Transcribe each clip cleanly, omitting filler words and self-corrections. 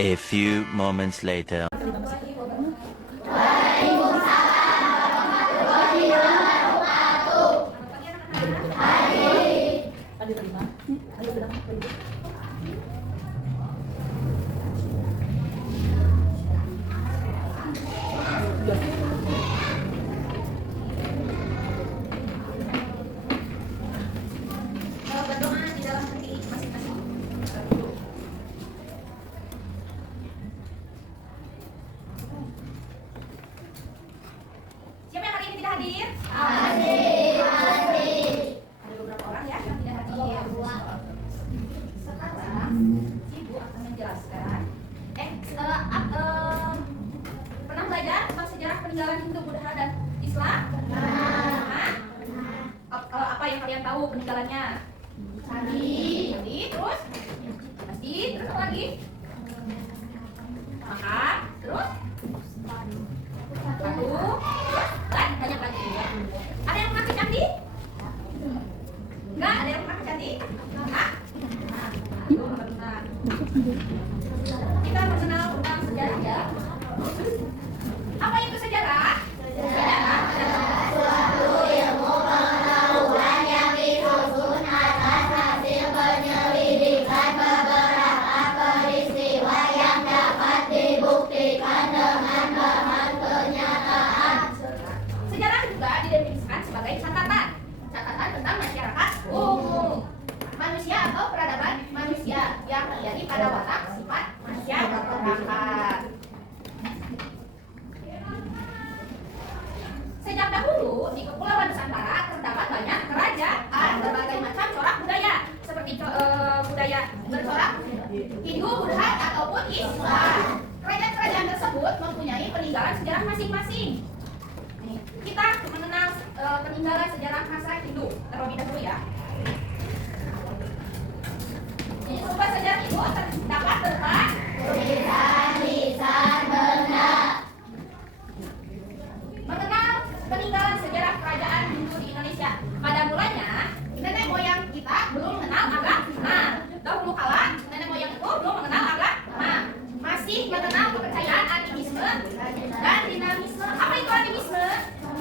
A few moments later. Berdoa di dalam hati masing-masing. Siapa yang hari ini tidak hadir? Ada beberapa orang ya yang tidak hadir. Sekarang Ibu akan menjelaskan. Pernah belajar tentang sejarah peninggalan Hindu, Buddha, dan Islam? Pernah. Apa yang kalian tahu peninggalannya? Candi, terus masjid, terus apa lagi? Makam, terus batu, dan banyak lagi. Ada yang pernah ke candi? Enggak, ada yang pernah ke candi? Hah? Belum pernah. Kita mengenal tentang sejarah ya. Apa itu sejarah? Sejarah suatu ilmu pengetahuan yang disusun atas hasil penyelidikan beberapa peristiwa yang dapat dibuktikan dengan bahan kenyataan. Sejarah juga didefinisikan sebagai catatan tentang masyarakat umum, manusia atau peradaban manusia yang terjadi pada watak sifat masyarakat. Sejak dahulu di Kepulauan Nusantara terdapat banyak kerajaan berbagai macam corak budaya seperti budaya bercorak Hindu, Buddha ataupun Islam. Kerajaan-kerajaan tersebut mempunyai peninggalan sejarah masing-masing. Kita mengenal peninggalan sejarah masa Hindu terlebih dahulu ya. Sumber sejarah Hindu terdapat berupa tulisan-lisan benda. Mengenal peninggalan sejarah kerajaan Hindu di Indonesia. Pada mulanya, nenek moyang kita belum mengenal agama. Dahulu kala, nenek moyang itu belum mengenal agama. Masih mengenal kepercayaan animisme dan dinamisme. Apa itu animisme?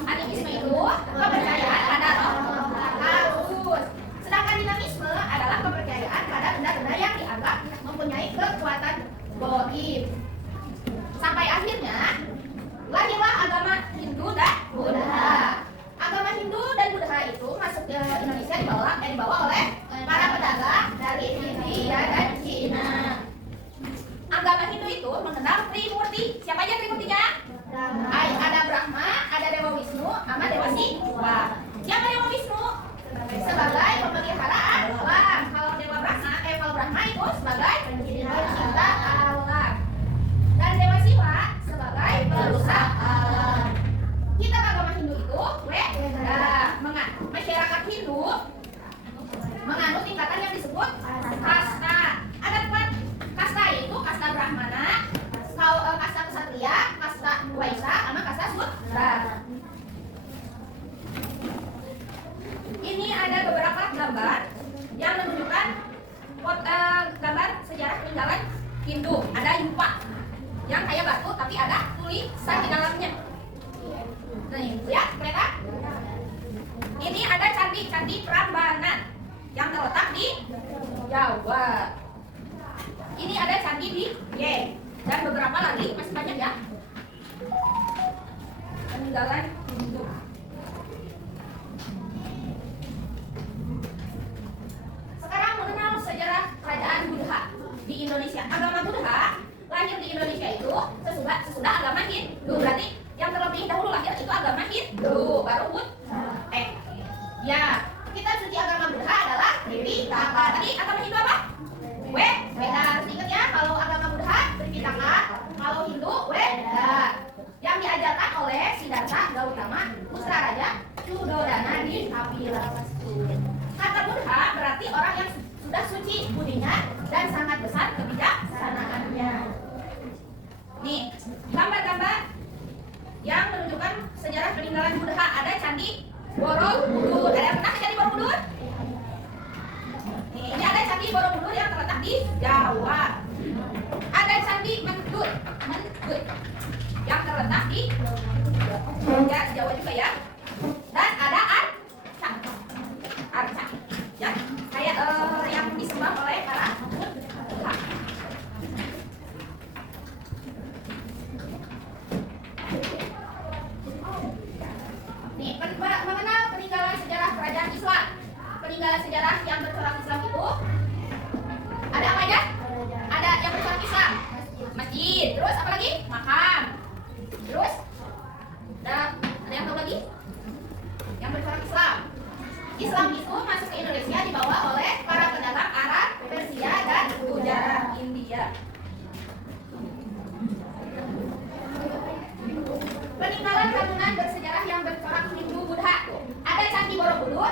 Animisme itu kepercayaan pada roh halus. Sedangkan dinamisme adalah kepercayaan pada benda-benda yang dianggap mempunyai kekuatan gaib. Sampai akhirnya lahirlah agama Hindu dan Buddha. Agama Hindu dan Buddha itu masuk ke Indonesia dibawa oleh para pedagang dari India dan Cina. Agama Hindu itu mengenal Trimurti. Siapa aja Trimurtinya? Ada Brahma, ada Dewa Wisnu, sama Dewa Siwa. Siapa Dewa Wisnu? Sebagai pemelihara alam. Kalau Brahma itu sebagai pencipta alam. Dan Dewa Siwa sebagai perusak alam. Kitab agama Hindu itu masyarakat Hindu menganut tingkatan yang disebut kasta. Ada 4 kasta, yaitu kasta Brahmana, kasta Ksatria, kasta Waisya, sama kasta Sudra. Ini ada beberapa gambar yang menunjukkan gambar sejarah peninggalan Hindu. Ada yupa yang kayak batu tapi ada tulisan di dalamnya. Nih, lihat mereka. Ini ada candi Prambanan yang terletak di Jawa. Ini ada candi di Dieng dan beberapa lagi, masih banyak ya. Peninggalan Hindu. Sekarang mengenal sejarah kerajaan Buddha di Indonesia. Agama Buddha lahir di Indonesia itu sesudah agama Hindu. Berarti yang terlebih dahulu lahir itu agama Hindu, baru Buddha. Ya, kitab suci agama Buddha adalah Tripitaka. Tadi agama Hindu apa? Weda. Harus ingat ya, kalau agama Buddha Tripitaka, kalau Hindu Weda. Yang diajarkan oleh Siddhartha Gautama, putra raja Sudodana di Kapilawastu. Kata Buddha berarti orang yang sudah suci budinya dan sangat besar kebijaksanaannya. Nih, gambar-gambar yang menunjukkan sejarah peninggalan Buddha. Ada candi Borobudur. Ada yang pernah ke candi Borobudur? Nih, ini ada candi Borobudur yang terletak di Jawa. Ada candi di Jawa juga ya. Dan ada arca. Arca. Ya, kayak yang disembah oleh para Buddha. Nih, mengenal peninggalan sejarah kerajaan Islam. Peninggalan sejarah yang bercorak Islam itu ada apa aja? Ada yang bercorak Islam, masjid. Terus apa lagi? Makam. Terus ada yang tahu lagi? Yang bercorak Islam. Islam itu masuk ke Indonesia dibawa oleh para pendatang Arab, Persia, dan Gujarat, India. Peninggalan bangunan bersejarah yang bercorak Hindu Buddha. Ada Candi Borobudur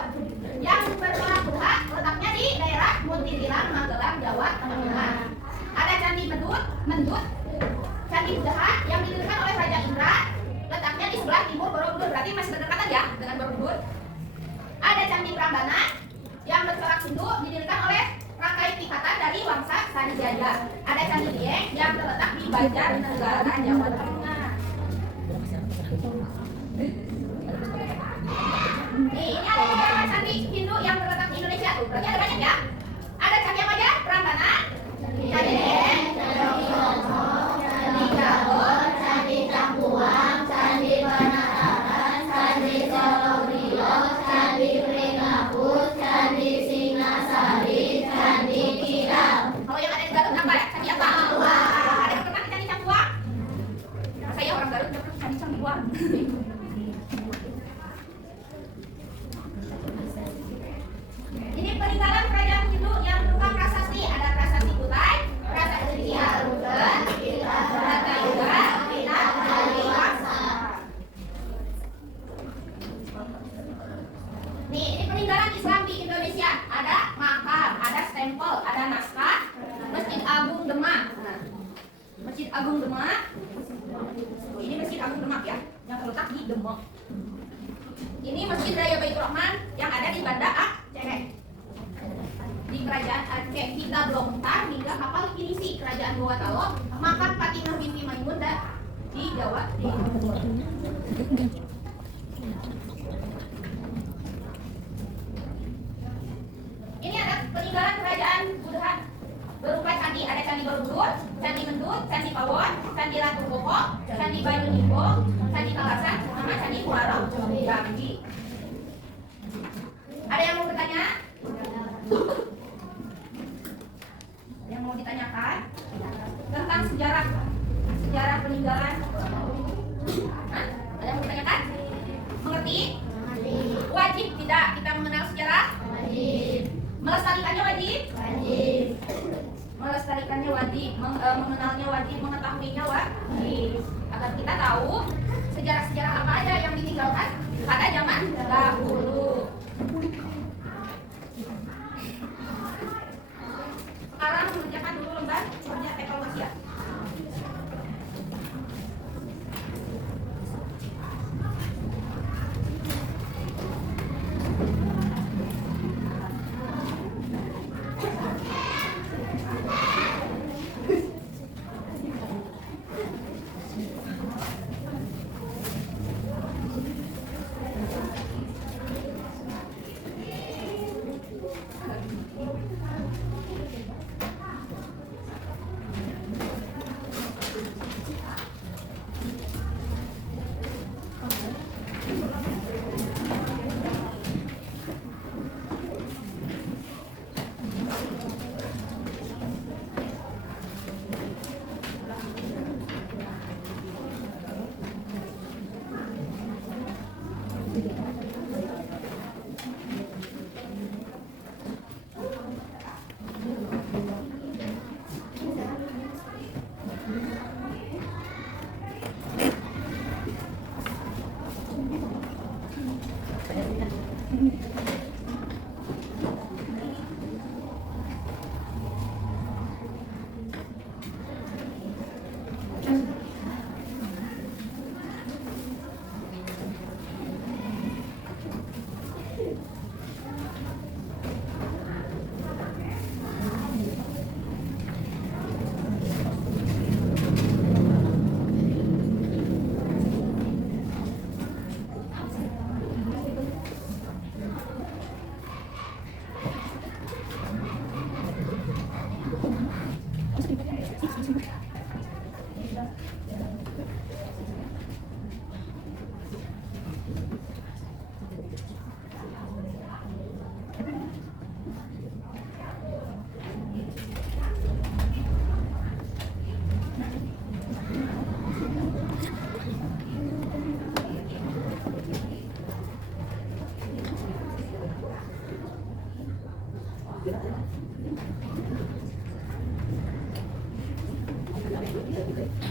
yang bercorak Buddha, letaknya di daerah Muntilan, Magelang, Jawa Tengah. Ada Candi Mendut, Candi Buddha yang didirikan oleh Raja Indra, letaknya di sebelah timur Borobudur, berarti masih berdekatan ya dengan Borobudur. Ada Candi Prambanan yang bercorak Hindu, didirikan oleh Rakai Pikatan dari Wangsa Sanjaya. Ada Candi Dieng yang terletak di Banjarnegara, Jawa Tengah. Nih, ini ada beberapa candi Hindu yang terletak di Indonesia tuh. Berarti ada banyak ya. Ada candi apa aja? Prambanan, Candi Dieng, Candi Bromo, Candi Jabon, Candi Cangkuang, Candi Panataran, Candi Sologrio, Candi Pringapus, Candi Singasari, Candi Kidal. Kalau yang ada di Garut apa ya? Candi apa? Ada yang pernah ke Candi Cangkuang? Saya orang Garut nggak pernah ke Candi Cangkuang. Ini peninggalan kerajaan Hindu yang berupa prasasti. Ada prasasti Kutai, prasasti Harugan, Bratayuga, Kaliwangsa. Nih, ini peninggalan Islam di Indonesia. Ada makam, ada stempel, ada naskah, Masjid Agung Demak. Nah, Masjid Agung Demak. Ini Masjid Agung Demak ya, yang terletak di Demak. Ini Masjid Raya Baitur Rahman yang ada di Banda Aceh. Di Kerajaan Aceh kita belum tahu hingga kapal pinisi Kerajaan Gowatalo, makam Fatimah binti Maimunah di Jawa Timur. Ini ada peninggalan kerajaan Buddha berupa candi. Ada Candi Borobudur, Candi Mendut, Candi Pawon, Candi Ratu Koko, Candi Banyu Nimbo, Candi Kalasan, sama Candi Muaro Jambi. Ada yang mau bertanya? Yang mau ditanyakan tentang sejarah peninggalan? Hah? Ada yang mau ditanyakan? Mengerti? Wajib tidak kita mengenal sejarah? Wajib. Melestarikannya wajib? Wajib. Melestarikannya wajib, mengenalnya wajib, mengetahuinya wajib. Agar kita tahu sejarah-sejarah apa aja yang ditinggalkan pada zaman dahulu. Sekarang mengerjakan dulu lembar kerja evaluasi ya. Ayo, Kak.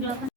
2008